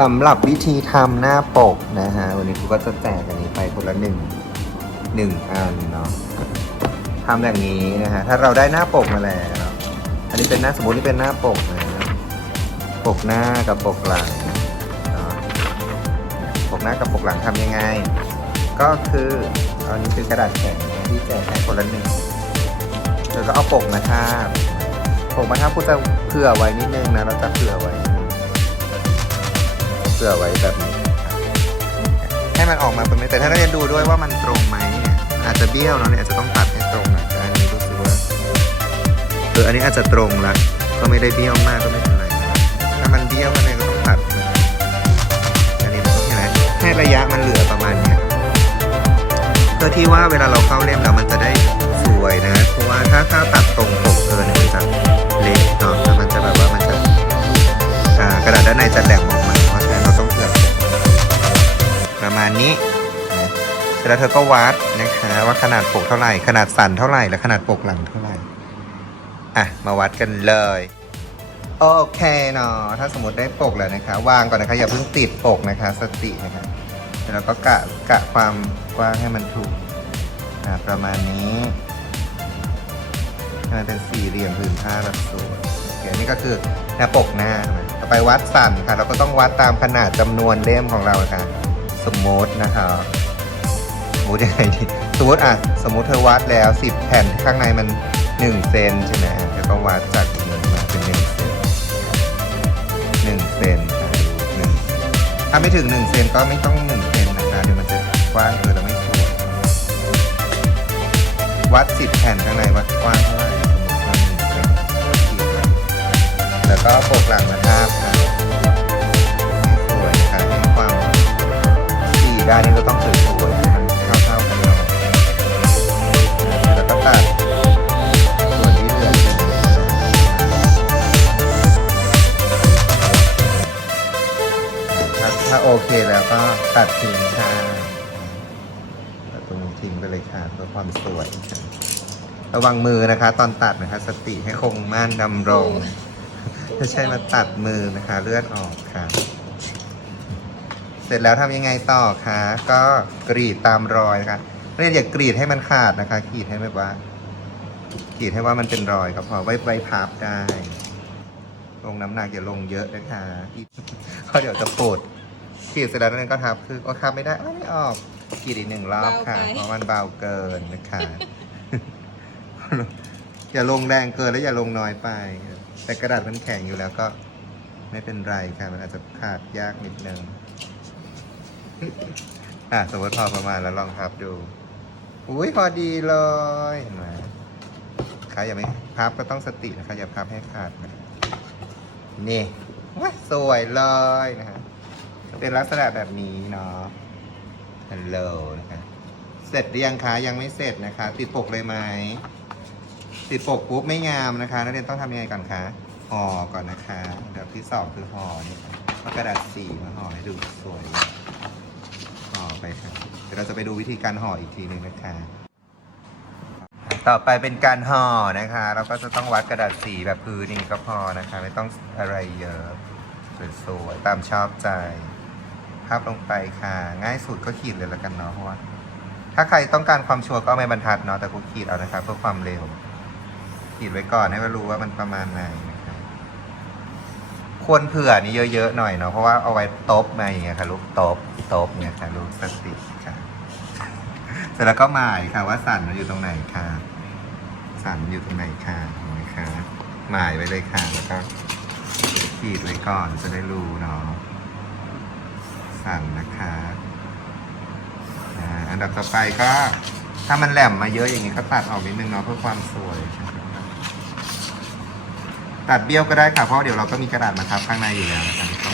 สำหรับวิธีทำหน้าปกนะฮะ วันนี้ครูก็จะแจกอันนี้ไปคนละหนึ่งหนึ่งอันเนาะทำอย่างนี้นะฮะ ถ้าเราได้หน้าปกมาแล้ว อันนี้เป็นหน้าสมมตินี่เป็นหน้าปกนะปกหน้ากับปกหลังเนาะปกหน้ากับปกหลังทำยังไง ก็คืออานี้คือกระดาษแข็งที่แจกให้คนละหนึ่งแล้วก็เอาปกมาทาบปกมาทาบกูจะเผื่อไว้นิดนึงนะ เราจะเผื่อไว้ ผื่อไว้แบบนี้ ให้มันออกมาเป็นแต่ถ้านักเรียนดูด้วยว่ามันตรงไหมเนี่ยอาจจะเบี้ยวเนาะเนี่ยอาจจะต้องตัดให้ตรงหน่อยแต่อันนี้รู้สึกว่าเอออันนี้อาจจะตรงละก็ไม่ได้เบี้ยวมากก็ไม่เป็นไรถ้ามันเบี้ยวมันเนี่ยก็ต้องตัดอันนี้ใช่ไหมให้ระยะมันเหลือประมาณเนี้ยเพื่อที่ว่าเวลาเราเข้าเล่มแล้วมันจะได้สวยนะเพราะว่าถ้าถ้าตัดตรงปกเกินเนี่ยมันจะเละเนาะแล้วมันจะแบบว่ามันจะอ่ากระดาษด้านในจะแหลม นี้นะเสร็จแล้วเธอก็วัดนะคะว่าขนาดปกเท่าไหร่ ขนาดสันเท่าไหร่และขนาดปกหลังเท่าไหร่อะมาวัดกันเลยโอเคเนาะถ้าสมมติได้ปกแล้วนะคะ วางก่อนนะคะอย่าเพิ่งติดปกนะคะ สตินะคะแล้วก็กะกะความกว้างให้มันถูกประมาณนี้ให้มันเป็นสี่เหลี่ยมผืนผ้าแบบสวยโอเคนี่ก็คือหน้าปกหน้าไหมต่อไปวัดสันค่ะ เราก็ต้องวัดตามขนาดจำนวนเล่มของเราค่ะ สมมตินะคะสมมติยังไงดีสมมติอะสมมติเธอวัดแล้ว 10 แผ่นข้างในมัน 1 เซนใช่ไหมเธอก็วัดจากนี้มาเป็น 1 เซน1เซนค่ะหนึ่งถ้าไม่ถึง 1 เซนก็ไม่ต้อง 1 เซนนะคะเดี๋ยวมันจะกว้างเกินแล้วไม่สวยวัด 10 แผ่นข้างในวัดกว้างเท่าไหร่สมมติว่า1เซนขีดไว้แล้วก็ปกหลังมาทาบ สี่ด้านนี้ก็ต้องสวยๆให้มันเท่าๆกันเนาะแล้วก็ตัดส่วนที่เหลือทิ้งถ้าถ้าโอเคแล้วก็ตัดทิ้งค่ะตัดตรงนี้ทิ้งไปเลยค่ะเพื่อความสวยค่ะระวังมือนะคะ ตอนตัดนะคะ สติให้คงมั่นดำรงไม่ใช่มาตัดมือนะคะ เลือดออกค่ะ เสร็จแล้วทำยังไงต่อคะก็กรีดตามรอยนะคะเรียนอย่ากรีดให้มันขาดนะคะกรีดให้แบบว่า กรีดให้ว่ามันเป็นรอยก็พอไว้ไว้พับได้ ลงน้ำหนักอย่าลงเยอะนะคะเพราะเดี๋ยวจะปวดกรีดเสร็จแล้วนั่นก็ทับคือก็ทับไม่ได้อ้าวไม่ออกกรีดอีกหนึ่งรอบค่ะเบาไปเพราะมันเบาเกินนะคะอย่าลงแรงเกินและอย่าลงน้อยไป แต่กระดาษมันแข็งอยู่แล้วก็ไม่เป็นไรค่ะ มันอาจจะขาดยากนิดนึง อะสมมติพอประมาณแล้วลองพับดู อุ้ยพอดีเลยเห็นไหมใครอย่าไม่พับก็ต้องสตินะคะอย่าพับให้ขาดนะนี่ว้าสวยเลยนะฮะเป็นลักษณะแบบนี้เนาะฮัลโหลนะคะเสร็จหรือยังคะยังไม่เสร็จนะคะ ติดปกเลยไหมติดปกปุ๊บไม่งามนะคะนักเรียนต้องทำยังไงก่อนคะห่อก่อนนะคะเดี๋ยวที่สองคือห่อนี่ค่ะเอากระดาษสีมาห่อให้ดูสวยห่อไปค่ะ ดี๋ยวเราจะไปดูวิธีการห่ออีกทีหนึ่งนะคะ ต่อไปเป็นการห่อนะคะ เราก็จะต้องวัดกระดาษสีแบบพื้นนี่ก็พอนะคะ ไม่ต้องอะไรเยอะสวยๆตามชอบใจภาพลงไปค่ะ ง่ายสุดก็ขีดเลยล้วกันเนาะเพราะว่าถ้าใครต้องการความชัวร์ก็เอาไม้บรรทัดเนาะแต่กูขีดเอานะคะเพื่อความเร็ว ขีดไว้ก่อนให้มันรู้ว่ามันประมาณไหนนะครับควรเผื่อนี่เยอะๆหน่อยเนาะเพราะว่าเอาไว้ตบมาอย่างเงี้ยค่ะลูกตบตบเนี่ยค่ะลูกสติกค่ะ เสร็จแล้วก็หมายค่ะว่าสันมันอยู่ตรงไหนค่ะ สันอยู่ตรงไหนค่ะเห็นไหมคะหมายไว้เลยค่ะ แล้วก็ขีดไว้ก่อนจะได้รู้เนาะสันนะคะอันดับต่อไปก็ถ้ามันแหลมมาเยอะอย่างนี้ก็ตัดออกนิดนึงเนาะเพื่อความสวยตัดเบี้ยวก็ได้ค่ะเพราะเดี๋ยวเราก็มีกระดาษมาทับข้างในอยู่แล้วนะคะไม่ต้อง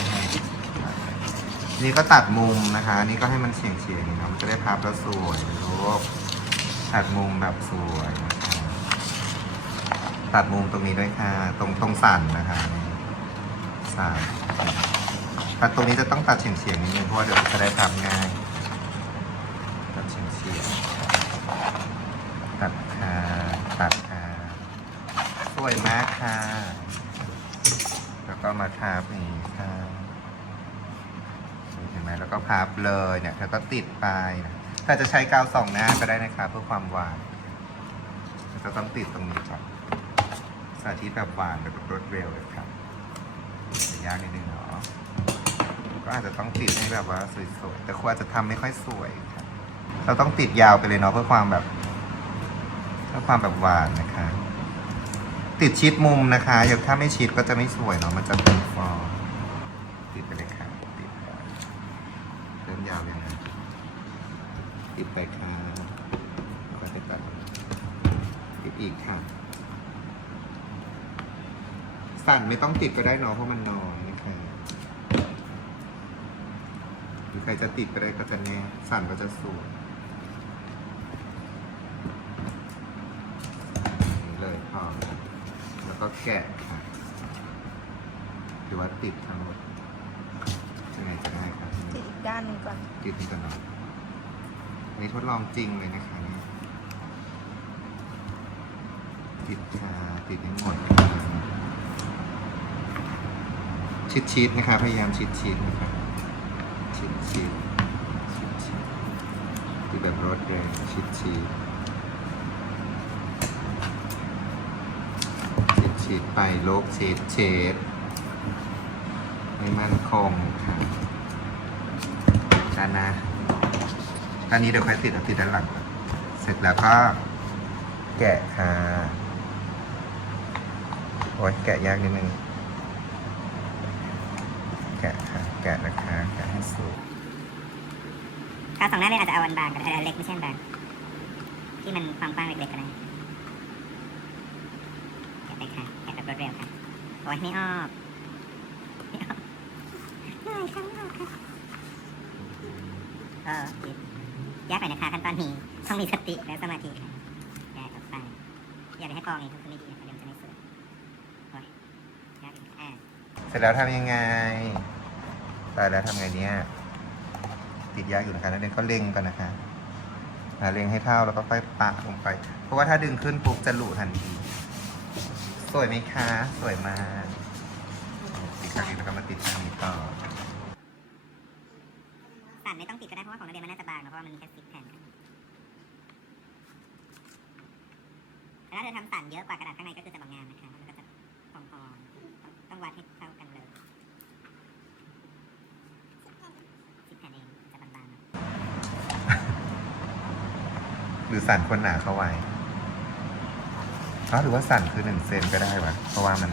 ให้ นี่ก็ตัดมุมนะคะ นี่ก็ให้มันเฉียงเฉียงๆนาะมันจะได้พับแล้วสวยรูปตัดมุมแบบสวยนะคะตัดมุมตรงนี้ด้วยค่ะ ตรงตรงสันนะคะสันตัดตรงนี้จะต้องตัดเฉียงเฉียงๆนิดนึงเพราะว่าเดี๋ยวจะได้พับง่าย ตัดเฉียงเฉียงๆตัดค่ะตัดค่ะสวยมากค่ะ แล้วก็มาทาบนี้ค่ะ เห็นไหมแล้วก็พับเลยเนี่ยแล้วก็ติดไปนะถ้าจะใช้กาวสองหน้าก็ได้นะครับเพื่อความหวานแล้วก็ต้องติดตรงนี้ก่อนสาธิตแบบหวานแบบรวดเร็วเลยครับยากนิดนึงเนาะก็อาจจะต้องติดให้แบบว่าสวยๆ แต่ควรจะทำไม่ค่อยสวยครับเราต้องติดยาวไปเลยเนาะเพื่อความแบบเพื่อความแบบหวานนะคะ ติดชิดมุมนะคะอย่างถ้าไม่ชิดก็จะไม่สวยเนาะมันจะเป็นฟองติดไปเลยค่ะติดไปเริ่มยาวเลยนะ ติดไปค่ะแล้วก็ติดไปติดอีกค่ะ สั่นไม่ต้องติดก็ได้เนาะเพราะมันน้อยนะคะหรือใครจะติดก็ได้ก็จะแน่สั่นก็จะสวยอย่างนี้เลยพอครับแล้วก็แกะค่ะหรือว่าติดทั้งหมดยังไงจะได้ครับติดอีกด้านหนึ่งก่อน ติดนี่ก่อนเนาะอั นนี้ทดลองจริงเลยนะคะนี่ติดค่ะติดให้งหมดชิดชิดนะคะ พยายามชิดชิดนะคะชิดชิดชิดชิดติดแบบรถแรงชิดชิดชิดชิดไปโลกเชดเชดให้มั่นคงค่ะด้านห น้าด้านนี้เดี๋ยวค่อยติดเอาติดด้านหลังก่อนเสร็จแล้วก็แกะค่ะโอ้ยแกะยากนิดนึง แกะค่ะ แกะนะคะ แกะให้สุดถ้าสองหน้าเลยอาจจะเอาอันบางก็ได้เอาอันเล็กไม่ใช่อันบาง ที่มันความกว้างเล็กๆก็ได้แกะไปค่ะ แกะแบบรวดเร็วค่ะ โอ้ยไม่ออกไม่ออกเหนื่อยค่ะไม่ออกค่ะ เออ ยากหน่อยนะคะขั้นตอนนี้ต้องมีสติและสมาธิค่ะแกออกไปอย่าไปให้กองเองทุกคนไม่ดีนะคะเดี๋ยวมันจะไม่สวยโอ้ยยากอีกอ่าเสร็จแล้วทำยังไงตายแล้วทำไงเนี่ยติดยากอยู่นะคะนักเรียนก็เล็งกันนะคะหาเล็งให้เท่าแล้วก็ค่อยปะลงไป เพราะว่าถ้าดึงขึ้นปุ๊บจะหลุดทันที สวยไหมคะ สวยมากติดข้างนี้แล้วก็มาติดข้างนี้ต่อ สั่นไม่ต้องติดก็ได้เพราะ ว่าของนักเรียนมันน่าจะบางเนะเพราะว่ามันมีแค่สิบแผ่นแต่ถ้าเธอทำสั่นเยอะกว่ากระดาษข้างในก็คือจะบางงานนะคะมันก็จะพองๆต้องวัดให้เท่ากันเลยสิบแผ่นเองจะบางๆหรือสั่นคนหนาเข้าไว้อ๋อหรือว่าสั่นคือหนึ่งเซนก็ได้วะเพราะว่ามัน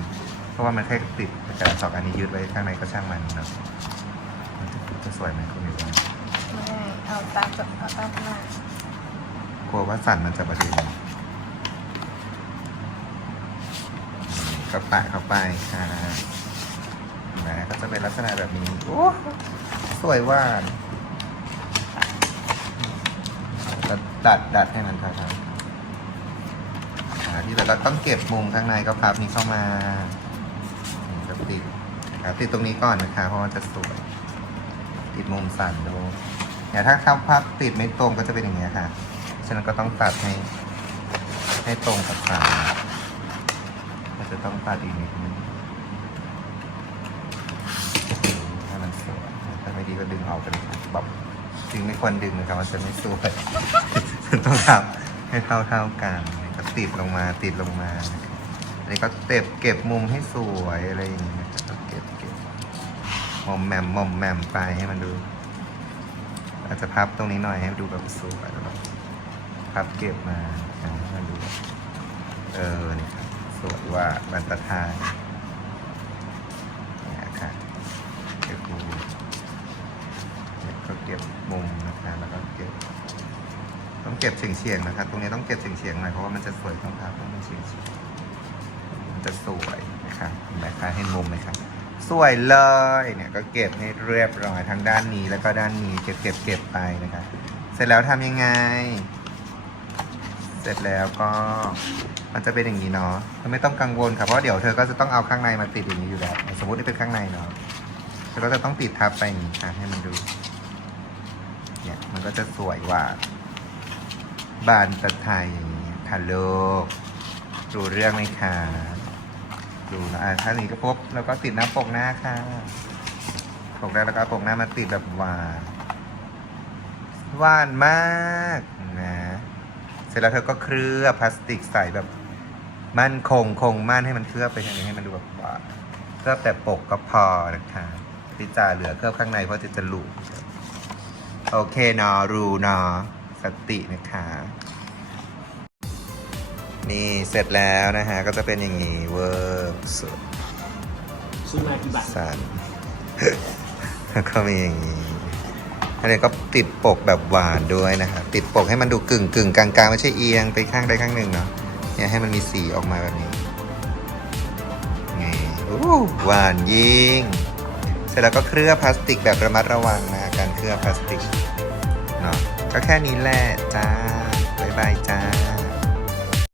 เพราะว่ามันแค่ติดกระดาษสองอันนี้ยืดไว้ข้างในก็ช่างมันเนาะมันจะสวยไหมคุณมิวว่าไม่ได้ เอาตามจบเอาตามหน้ากลัวว่าสั่นมันจะประเด็นก็ปะเข้าไปค่ะนะก็จะเป็นลักษณะแบบนี้ โอ้สวยว่านดัดดัดให้มันเท่าๆที่เหลือเราต้องเก็บมุมข้างในก็พับนี้เข้ามาติดติดตรงนี้ก่อนนะคะ เพราะว่าจะสวย ติดมุมสั่นดู อย่ถ้าเข้าพับติดไม่ตรงก็จะเป็นอย่างเงี้ค่ะ ฉะนั้นก็ต้องตัดให้ให้ตรงกับขาก็จะต้องตัดอีกนิดนึงให้มันสวยถ้าไม่ดีก็ดึงออกไปเลยครับแบบจริงไม่ควรดึงนะครับมันจะไม่สวยต้องทำให้เท่าเท่ากันก็ติดลงมาติดลงมา อันนี้ก็เก็บเก็บมุมให้สวยอะไรอย่างเงี้ยนะครับเก็บเก็บมอมแมมมอมแมมไปให้มันดู อาจจะพับตรงนี้หน่อยให้ดูแบบสวยแล้วก็พับเก็บมาอ่าให้มันดู เออนี่ครับสวยว่าบรรทัดทานเนี่ยค่ะเก็บเนี่ยวก็เก็บมุมนะคะแล้วก็เก็บ ต้องเก็บเฉียงเฉียงๆนะครับ ตรงนี้ต้องเก็บเฉียงเฉียงๆหน่อยเพราะว่ามันจะสวยต้องพับต้องเฉียงเฉียงๆมันจะสวยนะครับเห็นไหมคะเห็นมุมไหมครับ สวยเลยเนี่ยก็เก็บให้เรียบร้อยทั้งด้านนี้แล้วก็ด้านนี้เก็บเก็บเก็บไปนะครับเสร็จแล้วทำยังไง เสร็จแล้วก็มันจะเป็นอย่างนี้เนาะเธอไม่ต้องกังวลค่ะเพราะเดี๋ยวเธอก็จะต้องเอาข้างในมาติดอย่างนี้อยู่แล้ว สมมตินี่เป็นข้างในเนาะเธอก็จะต้องติดทับไปอย่างนี้ค่ะให้มันดูเนี่ยมันก็จะสวยกว่า บานตะไทยอย่างนี้ค่ะโลกรู้เรื่องไหมคะ ดูนะอะถ้านี้ก็พบแล้วก็ติดหน้าปกหน้าค่ะปกแรกแล้วก็ปกหน้ามาติดแบบหวานหวานมากนะเสร็จแล้วเธอก็เคลือบพลาสติกใส่แบบมั่นคงคงมั่นให้มันเคลือบไปทางนี้ให้มันดูแบบหวานเคลือบแต่ปกก็พอนะคะพี่จ่าเหลือเคลือบข้างในเพราะจะจะหลุดโอเคนอรูนอสตินะคะ นี่เสร็จแล้วนะฮะ ก็จะเป็นอย่างนี้เวิร์กสุดซื้อมากี่บาทสันแล้วก็มีอย่างนี้อันนี้ก็ติดปกแบบหวานด้วยนะคะติดปกให้มันดูกึ่งกึ่งกลางกลางๆ ไม่ใช่เอียงไปข้างใดข้างหนึ่งเนาะเนี่ยให้มันมีสีออกมาแบบนี้นี่อู้หวานยิ่ง เสร็จแล้วก็เคลือบพลาสติกแบบระมัดระวังนะการเคลือบพลาสติกเนาะก็แค่นี้แหละจ้าบ๊ายบายจ้า